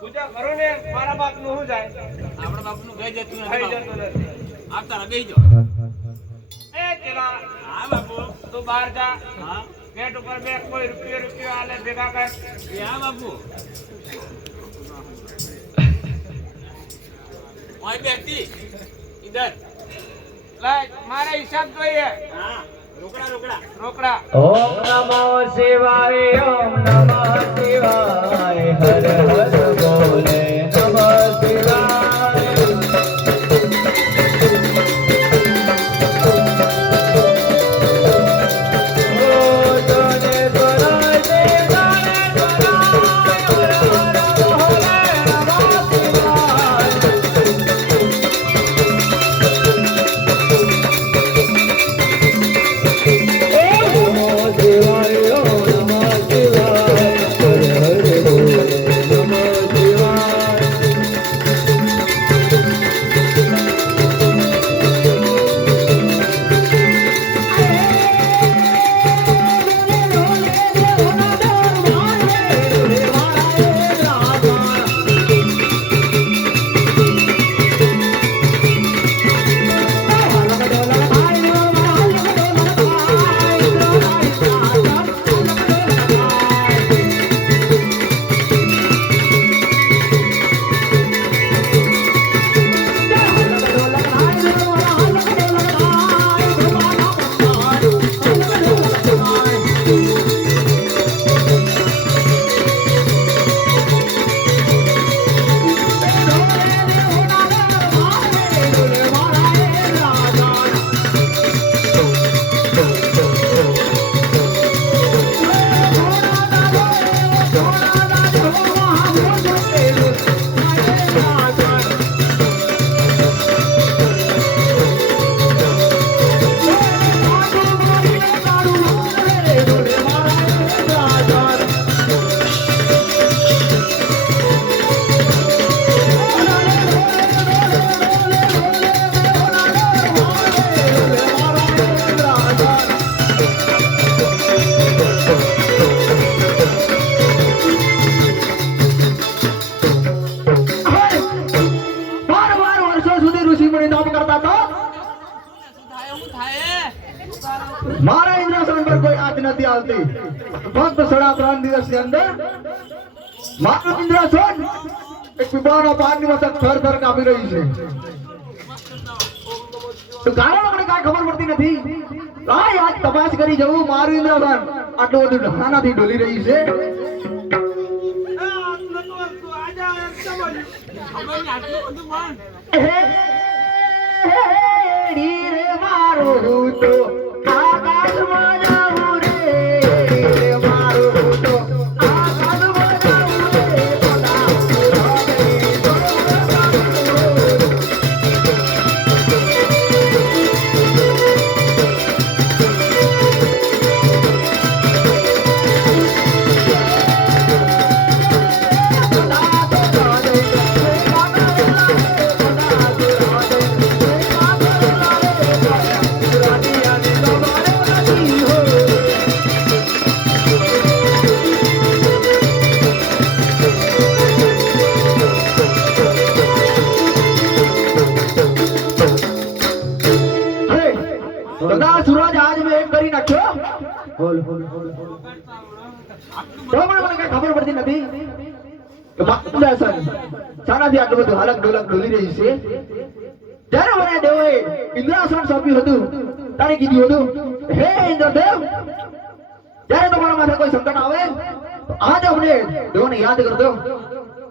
પૂજા કરો ને મારા બાપ નું શું જાય? આપણા બાપનું ગઈ જતું થઈ નથી જતું નથી. આપ તારા બેહી એ ચલા હા બાપુ તું બહાર જા. હા ગેટ ઉપર બે કોઈ રૂપિયો આલે ભેગા કર. એ હા બાપુ ઓય બેઠી ઇધર લાય મારા હિસાબ જોઈએ. હા રોકડા રોકડા રોકડા. ઓમ નમો શિવાય ઓમ નમઃ શિવાય હર હર બોલે નમઃ શિવાય ઓ જોને કરાય દે ગાને કરાય હર હર બોલે નમઃ શિવાય મારા ઇન્દ્રાસન પર કોઈ આંચ નથી આવતી. ફક્ત 3.5 દિવસની અંદર મારું ઇન્દ્રાસન એક પીપળાના પાનની વખત થર કાપી રહી છે. તો કારણ મને કાંઈ ખબર પડતી નથી. કાંઈ આજ તપાસ કરી જવું. મારું ઇન્દ્રાસન આટલું બધું ઢાનાથી ડોલી રહી છે. રે મારું તો આકાશમાં જાવું રે મારું તો આકાશમાં જાવું રે सूरज आज में एक કરી નાખ્યો. બોલ બોલ બોલ તો પણ મને કઈ ખબર પડતી નથી કે માતુલાસન સાનાથી આટલું બધું હાલક ડોલક ડોલી રહી છે. ત્યારે મને દેવોએ ઇન્દ્રાસન સોંપ્યું હતું. તારે કીધું હતું હે ઇન્દ્રદેવ ત્યારે તમારા માથે કોઈ સંકટ આવે આજ આપણે દેવોને યાદ કરતો.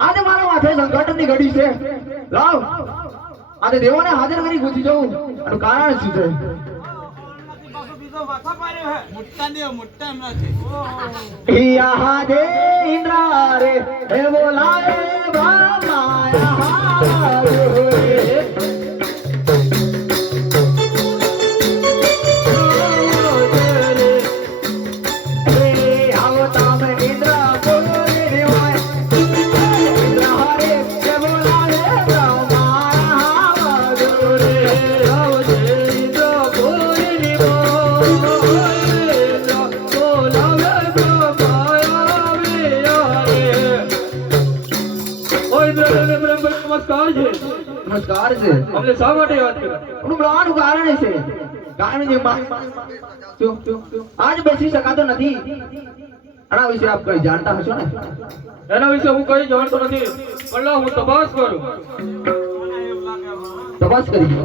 આજે મારા માથે સંકટની ઘડી છે. લાવ આજે દેવોને હાજર કરી પૂછી જવું આનું કારણ શું છે. મોટા દેવ મોટા હમણાંથી यहाँ दे इंद्रा रे हे बोलाए बाबा यहाँ रे નમસ્કાર છે. નમસ્કાર છે. અમને શા માટે યાદ કર્યા? એનું બોલાવાનું કારણ છે. કારણ છે આજ બેસી શકાતો નથી. આના વિશે આપ કઈ જાણતા હશો ને? એના વિશે હું કઈ જાણતો નથી. પણ લાવ હું તપાસ કરું. તપાસ કરી.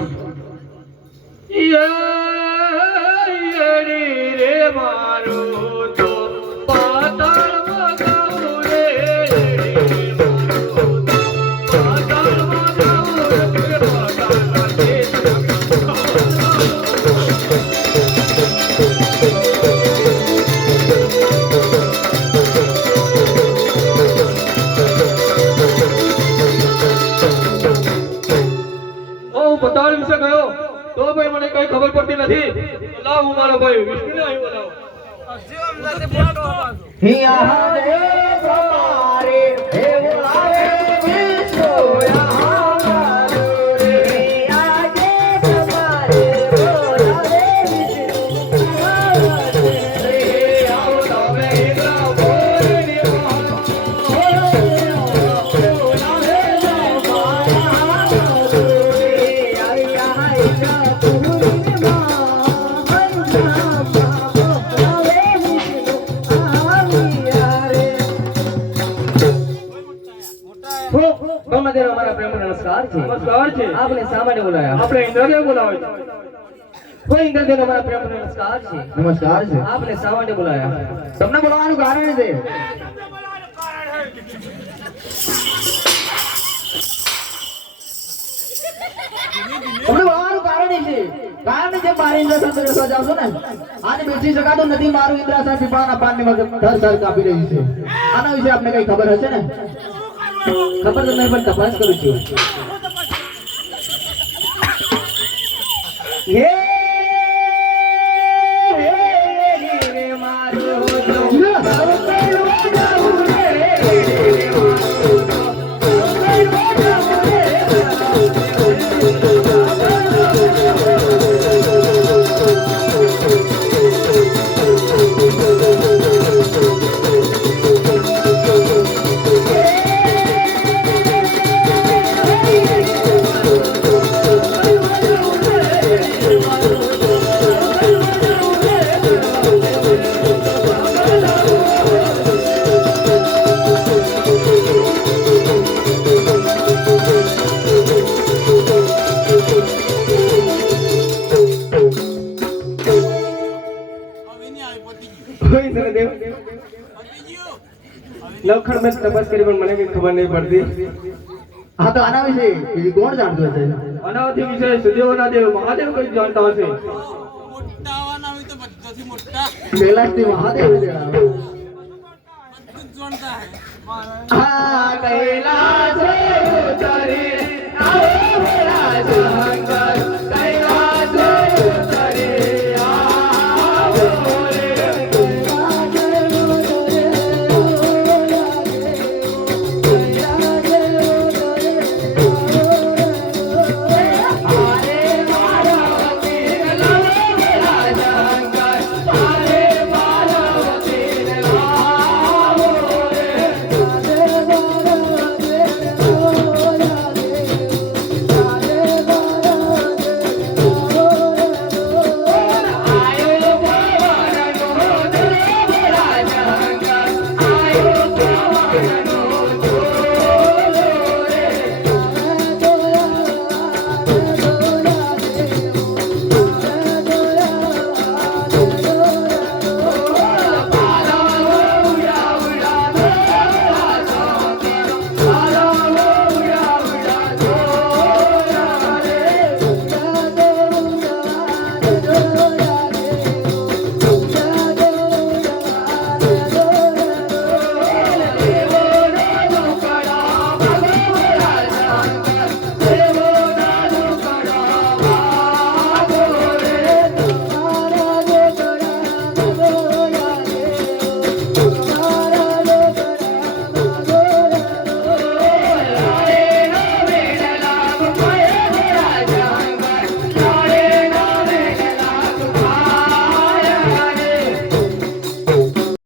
યેડી રે મારું તો પાતાળમાં ગાઉં રે. પાતાળમાં ગાઉં રે, પાતાળના હું પતાળ વિશે ગયો તો ભાઈ મને કઈ ખબર પડતી નથી. લાવ હું મારો ભાઈ વિષ્ણુને અહીં બોલાવો. હિયા રે તમારે હે બોલાવે વિષ્ણુ યહાં રે. આજે તમારે બોલાવે વિષ્ણુ યહાં રે. આવો તમે ઇન્દ્ર બોલની हमारा प्रेम नमस्कार जी। નમસ્કાર છે. आपने सामान्य बुलाया। આપણે ઇન્દ્રદેવ બોલાવે છે. कोई इंद्र देव हमारा प्रेम नमस्कार जी। નમસ્કાર છે. आपने सामान्य बुलाया। તમને બોલાવાનું કારણ છે. તમને બોલાવાનું કારણ છે. કારણ છે મારી ઇન્દ્રાસન પર જાવ છો ને. આજે બેસી શકાતો નથી. મારું ઇન્દ્રાસન પીપાના પાનની વગર થર કાપી રહ્યું છે. આના વિશે આપને કઈ ખબર હશે ને? खबर तो मैं પણ તપાસ કરું છું। હે લખણ મેં તપાસ કરી પણ મને કઈ ખબર નહીં પડતી. હા તો આના વિશે બીજું કોણ જાણતું હશે? અનાવથી વિશે સુદેવના દેવ મહાદેવ કઈ જાણતા હશે. મોટા આવવાના હોય તો બધાથી મોટા કૈલાસથી મહાદેવ છે. બધું જ જાણતા હે હા કૈલાસ